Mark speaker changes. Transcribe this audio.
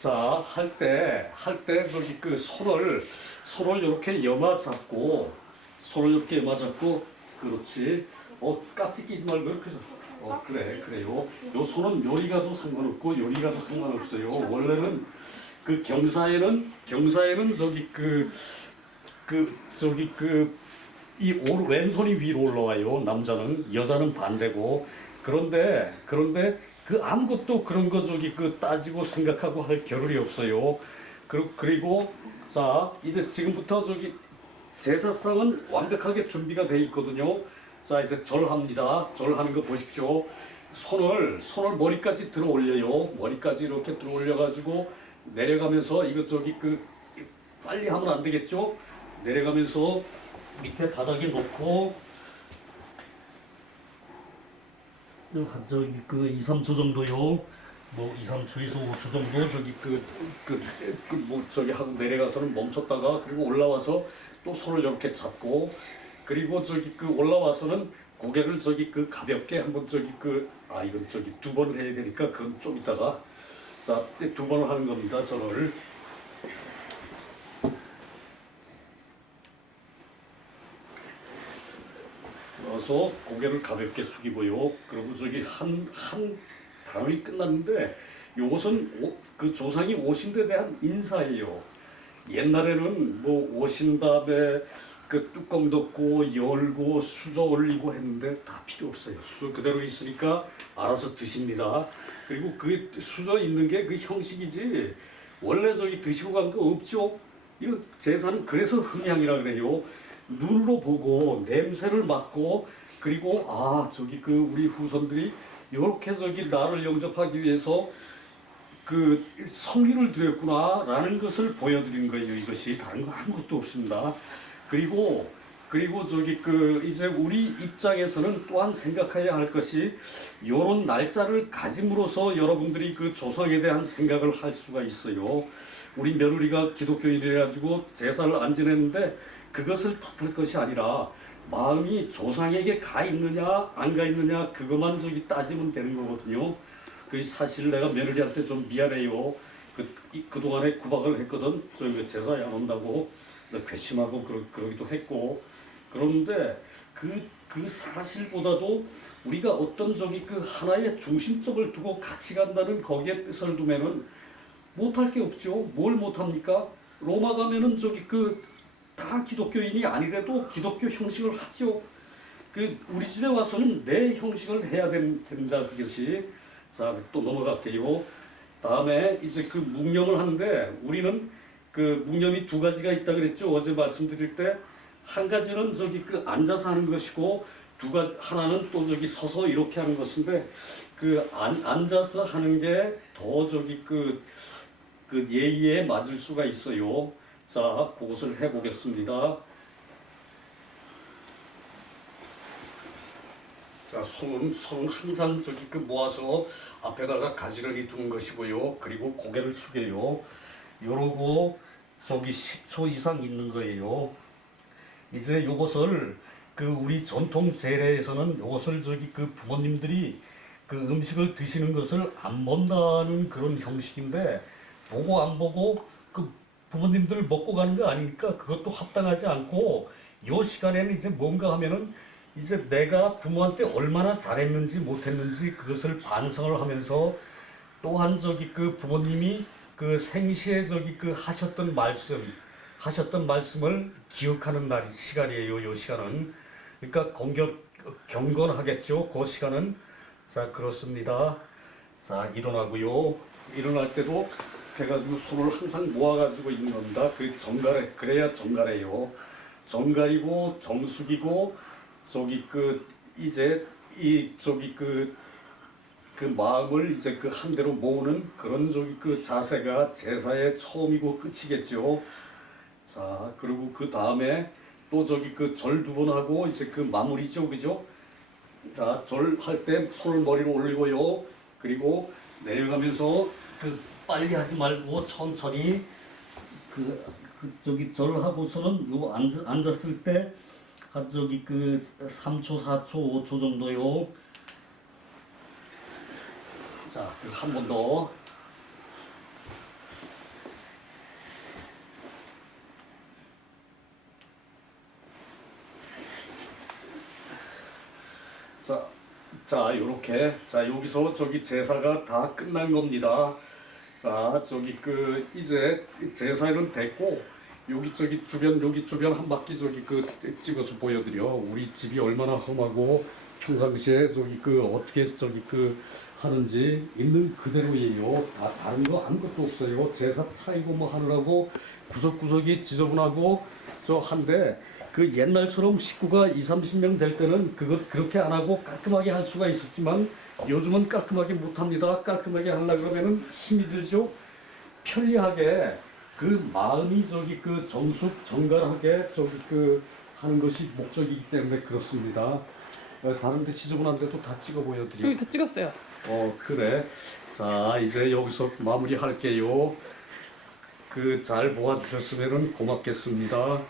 Speaker 1: 자, 할 때, 할 때 저기 그 손을, 손을 이렇게 여마 잡고, 손을 이렇게 여마 잡고, 그렇지. 어, 깍지 끼지 말고 이렇게 잡고. 어, 그래, 그래요. 요 손은 요리 가도 상관없고, 요리 가도 상관없어요. 원래는 그 경사에는, 경사에는 저기 그, 그, 저기 그, 이 오, 왼손이 위로 올라와요. 남자는 여자는 반대고 그런데 그런데 그 아무것도 그런 거 저기 그 따지고 생각하고 할 겨를이 없어요. 그, 그리고 자 이제 지금부터 저기 제사상은 완벽하게 준비가 돼 있거든요. 자 이제 절합니다. 절하는 거 보십시오. 손을 손을 머리까지 들어 올려요. 머리까지 이렇게 들어 올려 가지고 내려가면서 이거 저기 그 빨리 하면 안 되겠죠? 내려가면서 밑에 바닥에 놓고 한 저기 그 2, 3초 정도요. 뭐 2, 3초에서 5초 정도 저기 그그 뭐 저기 하고 내려가서는 멈췄다가 그리고 올라와서 또 손을 이렇게 잡고 그리고 저기 그 올라와서는 고개를 저기 그 가볍게 한번 저기 그 아 이건 저기 두번 해야 되니까 그건 좀 이따가 자 두 번을 하는 겁니다 넣 어서 고개를 가볍게 숙이고요. 그리고 저기 한, 한 단원이 끝났는데 요것은 오- 그 조상이 오신 데 대한 인사예요. 옛날에는 뭐 오신 다음에 그 뚜껑 덮고 열고 수저 올리고 했는데 다 필요 없어요. 수저 그대로 있으니까 알아서 드십니다. 그리고 그 수저 있는 게 그 형식이지 원래 저기 드시고 간 거 없죠? 이거 제사는 그래서 흥향이라 그래요. 눈으로 보고 냄새를 맡고 그리고 아 저기 그 우리 후손들이 이렇게 저기 나를 영접하기 위해서 그 성의를 들였구나라는 것을 보여드린 거예요. 이것이 다른 거 아무것도 없습니다. 그리고 그리고 저기 그 이제 우리 입장에서는 또한 생각해야 할 것이 이런 날짜를 가짐으로써 여러분들이 그 조상에 대한 생각을 할 수가 있어요. 우리 며느리가 기독교인이라 가지고 제사를 안 지냈는데 그것을 탓할 것이 아니라 마음이 조상에게 가 있느냐 안 가 있느냐 그것만 저기 따지면 되는 거거든요. 그 사실 내가 며느리한테 좀 미안해요. 그, 이- 그동안에 구박을 했거든. 왜 제사에 안 온다고. 나 괘씸하고 그러, 그러기도 했고. 그런데 그, 그 사실보다도 우리가 어떤 저기 그 하나의 중심점을 두고 같이 간다는 거기에 뜻을 두면은 못할 게 없죠. 뭘 못합니까? 로마 가면은 저기 그 다 기독교인이 아니래도 기독교 형식을 하죠. 그 우리 집에 와서는 내 형식을 해야 됨- 됩니다. 그것이 자 또 넘어갈게요. 다음에 이제 그 묵념을 하는데 우리는 그 묵념이 두 가지가 있다 그랬죠. 어제 말씀드릴 때 한 가지는 저기 그 앉아서 하는 것이고 두가 하나는 또 저기 서서 이렇게 하는 것인데 그 안, 앉아서 하는 게 더 저기 그 그 예의에 맞을 수가 있어요. 자, 그것을 해보겠습니다. 자, 손은, 손은 항상 저기 그 모아서 앞에다가 가지런히 두는 것이고요. 그리고 고개를 숙여요. 요러고 저기 10초 이상 있는 거예요. 이제 요것을 그 우리 전통 제례에서는 요것을 저기 그 부모님들이 그 음식을 드시는 것을 안 본다는 그런 형식인데 보고 안 보고 그 부모님들 먹고 가는 거 아니니까 그것도 합당하지 않고 요 시간에는 이제 뭔가 하면은 이제 내가 부모한테 얼마나 잘했는지 못했는지 그것을 반성을 하면서 또한 저기 그 부모님이 그 생시에 저기 그 하셨던 말씀 하셨던 말씀을 기억하는 날이 시간이에요. 요 시간은 그러니까 공격 경건하겠죠. 그 시간은 자 그렇습니다. 자 일어나고요. 일어날 때도 해가지고 손을 항상 모아가지고 있는 겁니다. 그 정갈에 그래야 정갈해요. 정갈이고 정숙이고 저기 그 이제 이 저기 그그 마음을 이제 그 한 대로 모으는 그런 저기 그 자세가 제사의 처음이고 끝이겠죠. 자 그리고 그 다음에 또 저기 그 절 두 번 하고 이제 그 마무리죠, 그죠? 자, 절 할 때 손을 머리로 올리고요. 그리고 내려가면서 그 빨리 하지 말고 천천히 그, 그 저기 절 하고서는 요 앉, 앉았을 때 저기 그 3초, 4초, 5초 정도요. 자, 한 번 더. 자, 자, 요렇게. 자, 여기서 저기 제사가 다 끝난 겁니다. 아 저기 그 이제 제사는 됐고 여기 저기 주변 여기 주변 한 바퀴 저기 그 찍어서 보여드려. 우리 집이 얼마나 험하고 평상시에 저기 그 어떻게 저기 그 하는지 있는 그대로예요. 다 다른 거 아무것도 없어요. 제사 차이고 뭐 하느라고 구석구석이 지저분하고 저 한데 그 옛날처럼 식구가 2, 30명 될 때는 그것 그렇게 안 하고 깔끔하게 할 수가 있었지만 요즘은 깔끔하게 못 합니다. 깔끔하게 하려 그러면은 힘이 들죠. 편리하게 그 마음이 저기 그 정숙 정갈하게 저기 그 하는 것이 목적이기 때문에 그렇습니다. 어, 다른 데 지저분한 데도 다 찍어 보여드려.
Speaker 2: 여기 다 찍었어요.
Speaker 1: 어 그래. 자 이제 여기서 마무리할게요. 그잘 모아주셨으면 고맙겠습니다.